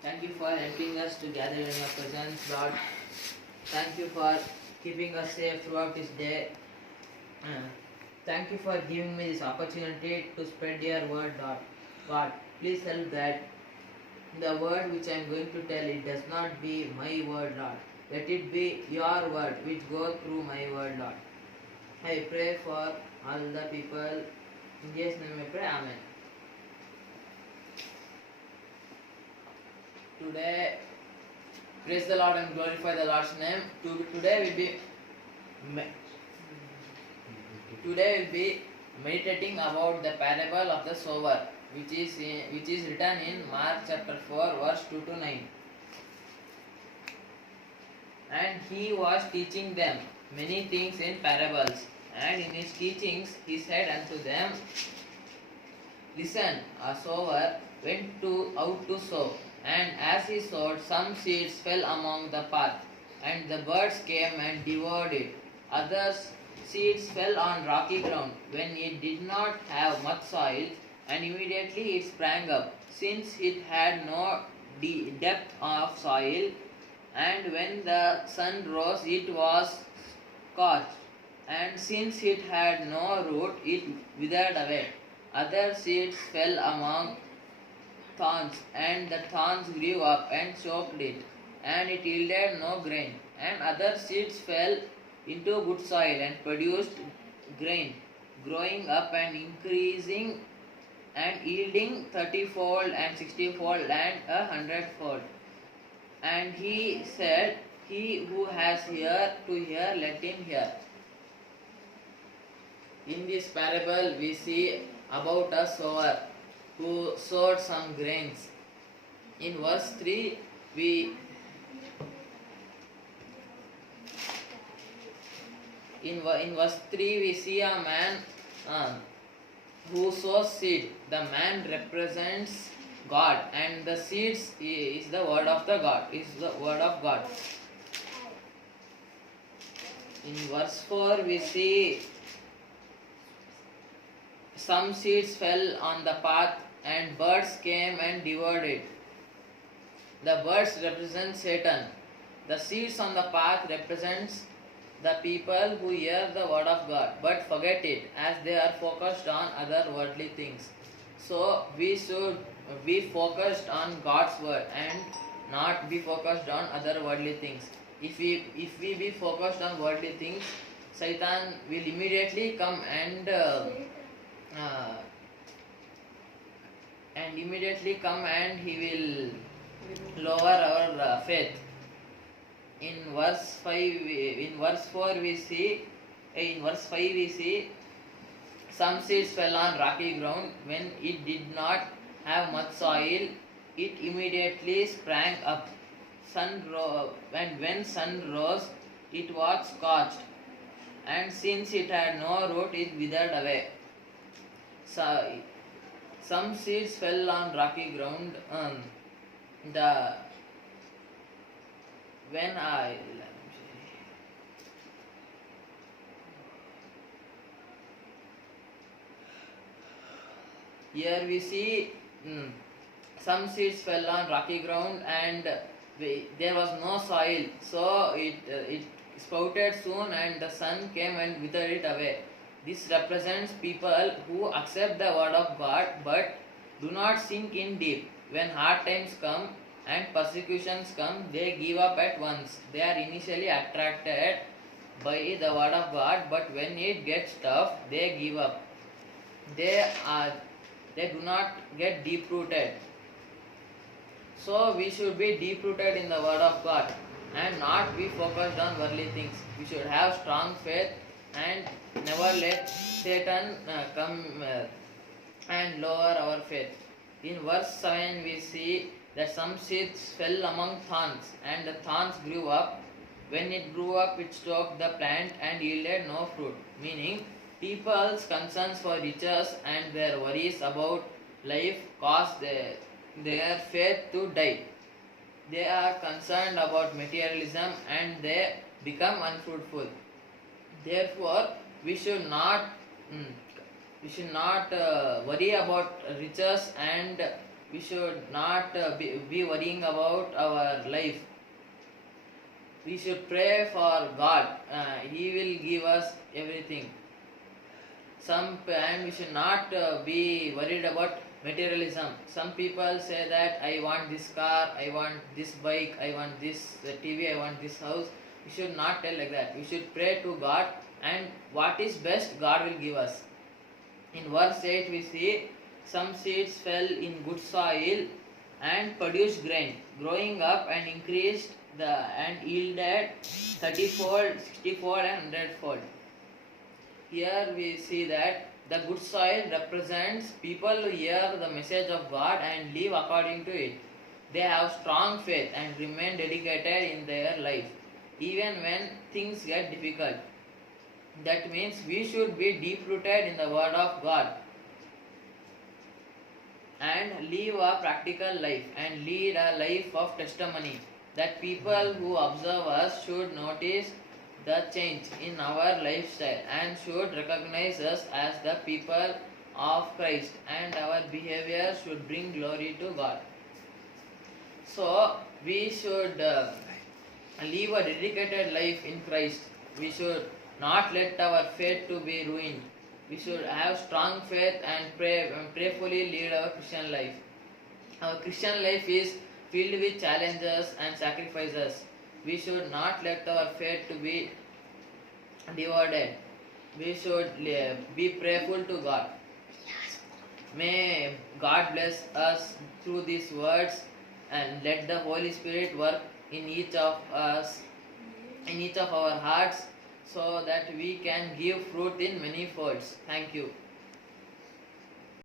Thank you for helping us to gather in your presence, Lord. Thank you for keeping us safe throughout this day. Uh, Thank you for giving me this opportunity to spread your word, Lord. God, please help that the word which I am going to tell, it does not be my word, Lord. Let it be your word which go through my word, Lord. I pray for all the people. In Jesus' name I pray. Amen. Today, praise the Lord and glorify the Lord's name. Today we'll be meditating about the parable of the sower, which is written in Mark chapter 4, verse 2 to 9. And he was teaching them many things in parables. And in his teachings he said unto them, Listen, a sower went out to sow, and as he sowed, some seeds fell among the path, and the birds came and devoured it. Other seeds fell on rocky ground, when it did not have much soil, and immediately it sprang up, since it had no depth of soil. And when the sun rose, it was scorched, and since it had no root, it withered away. Other seeds fell among thorns, and the thorns grew up and choked it, and it yielded no grain. And other seeds fell into good soil and produced grain, growing up and increasing and yielding 30-fold and 60-fold and 100-fold. And he said, He who has ear to hear, let him hear. In this parable, we see about a sower who sowed some grains. In verse 3, we see a man who sows seed. The man represents God, and the seeds is the word of God. In verse 4, we see some seeds fell on the path, and birds came and devoured it. The birds represent Satan. The seeds on the path represents the people who hear the word of God but forget it, as they are focused on other worldly things. So we should be focused on God's word and not be focused on other worldly things. If we be focused on worldly things, Satan will immediately come and he will lower our faith. In verse 4 we see some seeds fell on rocky ground. When it did not have much soil, it immediately sprang up. And when sun rose, it was scorched, and since it had no root, it withered away. So, some seeds fell on rocky ground. Here we see some seeds fell on rocky ground, and there was no soil, so it sprouted soon, and the sun came and withered it away. This represents people who accept the word of God but do not sink in deep. When hard times come and persecutions come, they give up at once. They are initially attracted by the word of God, but when it gets tough, they give up. They do not get deep rooted. So we should be deep rooted in the word of God and not be focused on worldly things. We should have strong faith and never let Satan come and lower our faith. In verse 7 we see that some seeds fell among thorns, and the thorns grew up. When it grew up, it choked the plant and yielded no fruit. Meaning, people's concerns for riches and their worries about life cause their faith to die. They are concerned about materialism and they become unfruitful. Therefore, we should not worry about riches and We should not be worrying about our life. We should pray for God. He will give us everything. And we should not be worried about materialism. Some people say that I want this car, I want this bike, I want this TV, I want this house. We should not tell like that. We should pray to God, and what is best God will give us. In verse 8 we see some seeds fell in good soil and produced grain, growing up and increased and yielded 30-fold, 60-fold and 100-fold. Here we see that the good soil represents people who hear the message of God and live according to it. They have strong faith and remain dedicated in their life, even when things get difficult. That means we should be deep rooted in the Word of God and live a practical life and lead a life of testimony, that people who observe us should notice the change in our lifestyle and should recognize us as the people of Christ, and our behavior should bring glory to God. So we should live a dedicated life in Christ. We should not let our faith to be ruined. We should have strong faith and prayerfully lead our Christian life. Our Christian life is filled with challenges and sacrifices. We should not let our faith to be divided. We should be prayerful to God. May God bless us through these words, and let the Holy Spirit work in each of us, in each of our hearts, so that we can give fruit in many folds. Thank you.